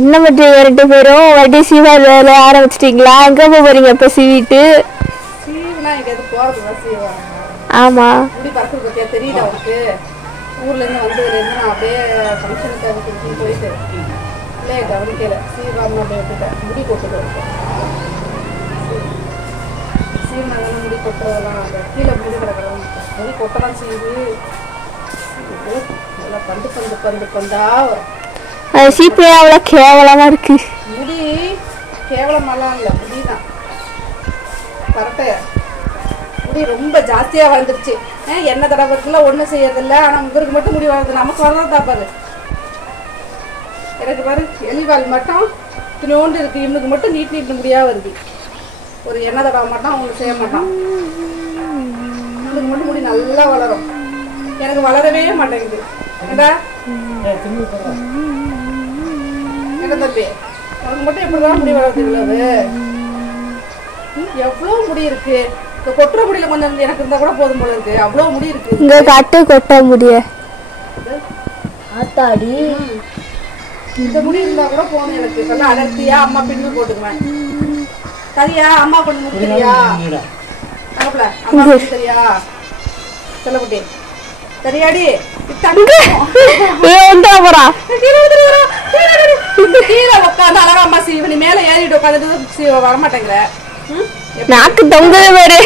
என்ன பண்றீங்க 2 பேரும்? வட்டி சீவா வேலை ஆரம்பிச்சிட்டீங்களா? எங்க போறீங்க இப்ப சீவிட்டு? சீவுனா எங்கேயாவது போறதுதான் சீவா. ஆமா. முடி பறக்குது பத்தியா தெரியுதா அவருக்கு? ஊர்ல இருந்து வந்ததுலேருந்து நான் அப்படியே ஃபங்க்ஷனுக்கு அதுக்கு போயிட்டு இல்லையே கவனிக்கல. சீவாம அப்படியே விட்டுட்டேன். முடி கொட்டுது சீவனா தானே முடி கொட்டுறதெல்லாம் அந்த கீழே முடி கிடக்கிறோம். முடி கொட்டதான் செய்யுது. நல்லா பண்டு பண்டு பண்டு பண்டா அது சீப்பே அவ்வளோ கேவலமா இருக்கு. முடி கேவலமெல்லாம் இல்லை, முடிதான் கரெக்டாக. முடி ரொம்ப ஜாஸ்தியாக வளர்ந்துருச்சு. எண்ணெய் தடவைக்குலாம் ஒன்றும் செய்யறதில்ல. ஆனால் உங்களுக்கு மட்டும் முடி வளருது, நமக்கு வரதான் பாரு. எனக்கு பாரு எலிவால் மட்டும் துணியோண்டு இருக்கு, இவனுக்கு மட்டும் நீட்டு முடியாக வருது. ஒரு எண்ணெய் தடவை மட்டும் அவங்களுக்கு செய்ய மாட்டான். இவனுக்கு மட்டும் முடி நல்லா வளரும், எனக்கு வளரவே மாட்டேங்குது. ஏண்டா என்ன தம்பி, உனக்கு மட்டும் எப்படிதான் முடி வளருது? இவ்வளவு எவ்வளோ முடி இருக்கு. இந்த கொட்டுற முடியல கொஞ்சம் எனக்கு இருந்தா கூட போதும் போல இருக்கு. அவ்வளோ முடி இருக்கு. இங்க கட்டு கொட்ட முடிய ஆத்தாடி இந்த முடி இருந்தா கூட போதும் எனக்கு. நல்லா அடர்த்தியா அம்மா பின்னு போட்டுக்குவேன். சரியா? அம்மா கொண்டு முடியா அனுப்பல? அம்மா கொண்டு சரியா சொல்லப்பட்டே சரியாடி? கீழே உட்காந்து அழகா அம்மா சீவனி மேல ஏறிட்டு உட்காந்துட்டு வரமாட்டேங்கிற. நாக்கு தொங்குது பாரு.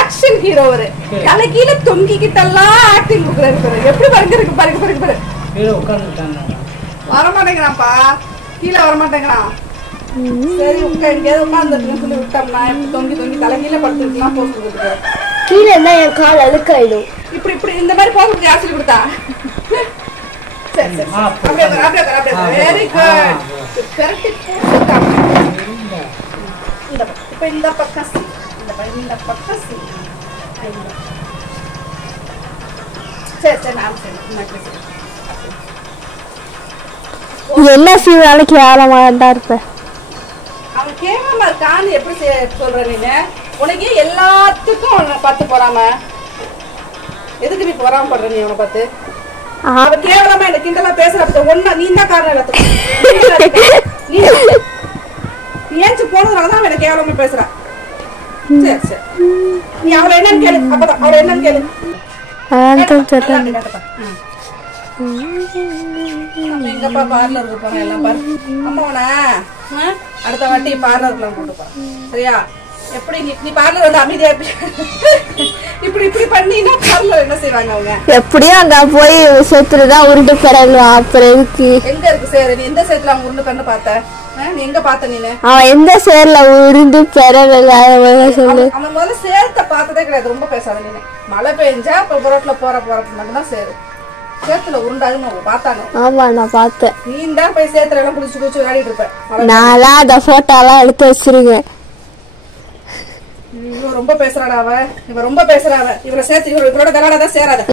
ஆக்ஷன் ஹீரோ அவரு. தலை கீழே தொங்கிக்கிட்டெல்லாம் ஆக்டிங் கொடுக்குறாரு. எப்படி பாருங்க இருக்கு பாருங்க பாருங்க பாரு. வரமாட்டேங்கிறான்ப்பா, கீழே வரமாட்டேங்கிறான். சரி எங்கேயாவது உட்காந்துருக்குன்னு சொல்லி விட்டோம்னா எப்படி தொங்கி தொங்கி தலை கீழே படுத்துக்கலாம் போஸ்ட் கொடுத்துருக்காரு. கீழே இருந்தா என் கால் அழுக்காயிடும். இப்படி இப்படி இந்த மாதிரி போஸ்ட் யார் சொல்லி கொடுத்தா? சரி சரி அப்படியே வெரி குட். பெரட்டி இப்ப இந்த பக்கம் இந்த பக்கம் சரி சரி நான் சரி என்ன சீவாலும் கேவலமா தான் இருப்ப. அவன் கேவலமா இருக்கான்னு எப்படி சொல்ற நீங்க? உனக்கு எல்லாத்துக்கும் பார்த்து போறாம எதுக்கு நீ பொறாம படுற? நீ அவனை பார்த்து அவன் கேவலமா என்ன கிண்டலா பேசுற ஒன்னா நீ தான் காரணம் எல்லாத்துக்கும். நீ ஏஞ்சி போனதுனாலதான் அவன் என்ன கேவலமா பேசுறான். சரி சரி நீ அவளை என்னன்னு கேளு. அப்பதான் அவளை என்னன்னு கேளு. எங்கப்பா பார்லருக்கு போறேன் எல்லாம் பாரு. அம்மாவன அடுத்த வாட்டி பார்லருக்குலாம் கூட்டு போறேன் சரியா? எப்படி நீ பார்லர் வந்து அமைதியா இப்படி இப்படி பண்ணினா பார்லர் என்ன செய்வாங்க அவங்க? எப்படியும் அங்க போய் சேர்த்துதான் உருண்டு பெறலாம். அப்புறம் எதுக்கு எங்க இருக்கு சேரு? நீ எந்த சேர்த்துல அவங்க உருண்டு கண்ணு பார்த்த? நீ எங்க பார்த்த? நீனு அவன் எந்த சேர்ல உருண்டு பெறல சொல்லு. அவன் முதல்ல சேர்த்த பார்த்ததே கிடையாது. ரொம்ப பேசாத நீனு. மழை பெஞ்சா இப்ப புரோட்ல போறதுக்கு மட்டும்தான் சேரு. சேத்துல உருண்டாதுன்னு பார்த்தாங்க. ஆமா நான் பார்த்தேன். நீ தான் போய் சேத்துல எல்லாம் குளிச்சு குளிச்சு விளையாடிட்டு இருப்ப. நான் அந்த போட்டோ எல்லாம் எடுத்து வச்சிருக்கேன். ரொம்ப பேசுறாடா அவ. இவ ரொம்ப பேசுறாவ. இவரை சேர்த்து இவரோட கலாடாதான் சேராத.